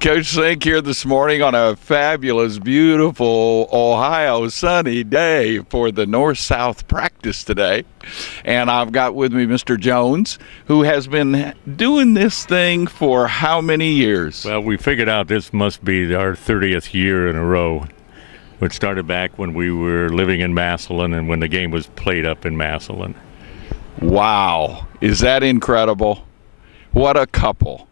Coach Sink here this morning on a fabulous, beautiful Ohio sunny day for the North-South practice today. And I've got with me Mr. Jones, who has been doing this thing for how many years? Well, we figured out this must be our 30th year in a row, which started back when we were living in Massillon and when the game was played up in Massillon. Wow. Is that incredible? What a couple.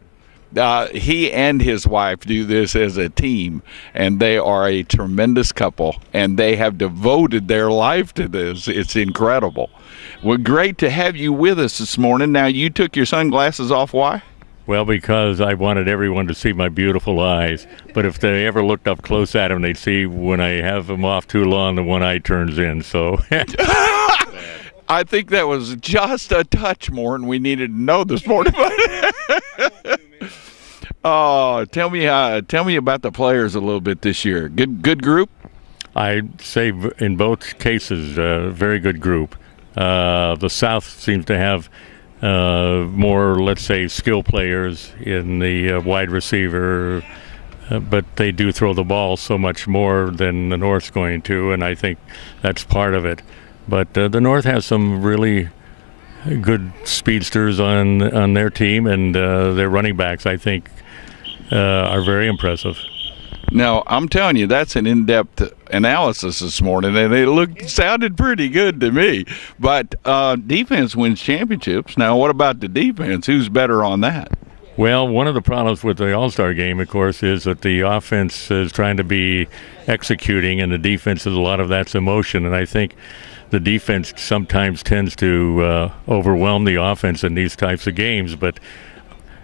He and his wife do this as a team, and they are a tremendous couple, and they have devoted their life to this. It's incredible. Well, great to have you with us this morning. Now, you took your sunglasses off. Why? Well, because I wanted everyone to see my beautiful eyes. But if they ever looked up close at them, they'd see when I have them off too long, the one eye turns in. So I think that was just a touch more than we needed to know this morning. Oh, tell me about the players a little bit this year. Good group? I'd say in both cases, very good group. The South seems to have more, let's say, skill players in the wide receiver, but they do throw the ball so much more than the North's going to, and I think that's part of it. But the North has some really good speedsters on their team, and their running backs, I think, are very impressive. Now, I'm telling you, that's an in-depth analysis this morning, and it sounded pretty good to me. But defense wins championships. Now, what about the defense? Who's better on that? Well, one of the problems with the All-Star game, of course, is that the offense is trying to be executing, and the defense is a lot of that's emotion. And I think the defense sometimes tends to overwhelm the offense in these types of games. But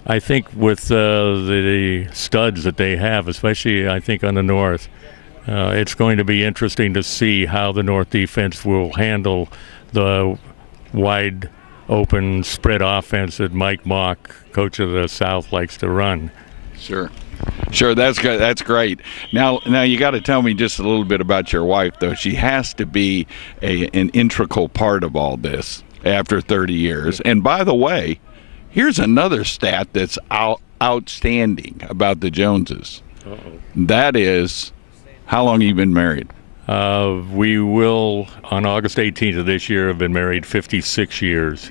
I think with the studs that they have, especially I think on the North, it's going to be interesting to see how the North defense will handle the wide open spread offense that Mike Mock, coach of the South, likes to run. Sure, that's good. That's great. Now you got to tell me just a little bit about your wife, though. She has to be an integral part of all this after 30 years. And by the way, here's another stat that's outstanding about the Joneses. Uh-oh. That is, how long have you been married? We will, on August 18th of this year, have been married 56 years.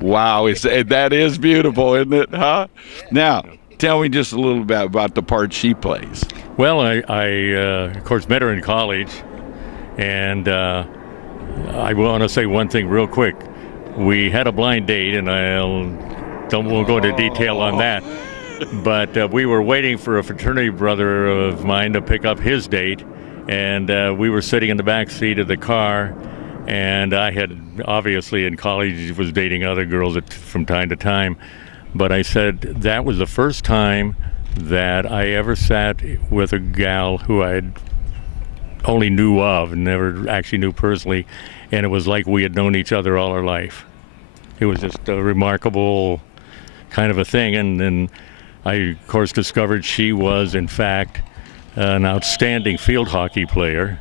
Wow, that is beautiful, isn't it? Huh? Now, tell me just a little bit about the part she plays. Well, I of course, met her in college, and I want to say one thing real quick. We had a blind date, and won't go into detail on that, but we were waiting for a fraternity brother of mine to pick up his date, and we were sitting in the back seat of the car, and I had obviously in college was dating other girls from time to time, but I said that was the first time that I ever sat with a gal who I only knew of and never actually knew personally, and it was like we had known each other all our life. It was just a remarkable kind of a thing, and then I, of course, discovered she was, in fact, an outstanding field hockey player,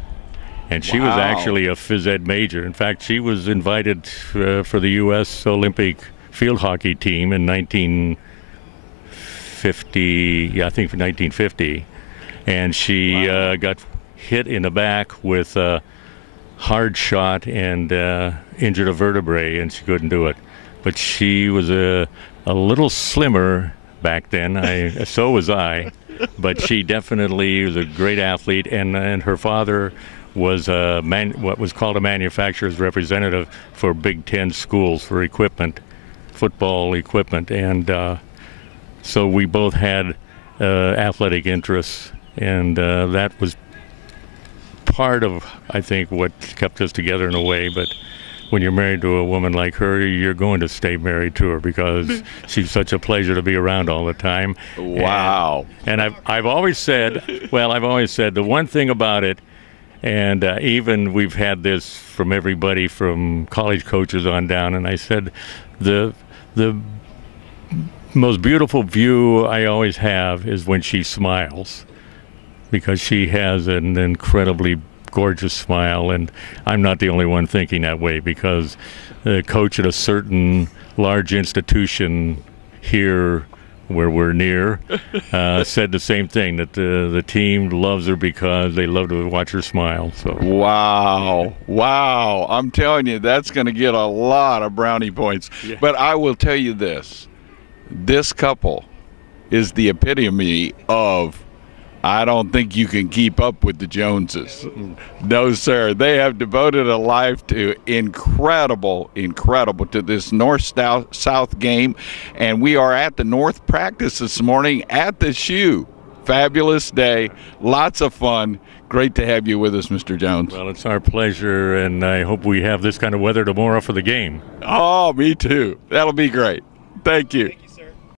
and she was actually a phys ed major. In fact, she was invited for the U.S. Olympic field hockey team in 1950, I think 1950, and she got hit in the back with a hard shot and injured a vertebrae, and she couldn't do it. But she was a little slimmer back then. So was I. But she definitely was a great athlete, and her father was what was called a manufacturer's representative for Big Ten schools for equipment, football equipment, and so we both had athletic interests, and that was part of, I think, what kept us together in a way. But when you're married to a woman like her, you're going to stay married to her because she's such a pleasure to be around all the time. Wow. And I've always said the one thing about it, and even we've had this from everybody from college coaches on down, and I said the most beautiful view I always have is when she smiles, because she has an incredibly gorgeous smile, and I'm not the only one thinking that way, because the coach at a certain large institution here where we're near, said the same thing, that the team loves her because they love to watch her smile. So wow, I'm telling you, that's going to get a lot of brownie points. Yeah. But I will tell you this couple is the epitome of, I don't think you can keep up with the Joneses. No, sir. They have devoted a life to incredible to this north-south game. And we are at the North practice this morning at the Shoe. Fabulous day. Lots of fun. Great to have you with us, Mr. Jones. Well, it's our pleasure, and I hope we have this kind of weather tomorrow for the game. Oh, me too. That'll be great. Thank you.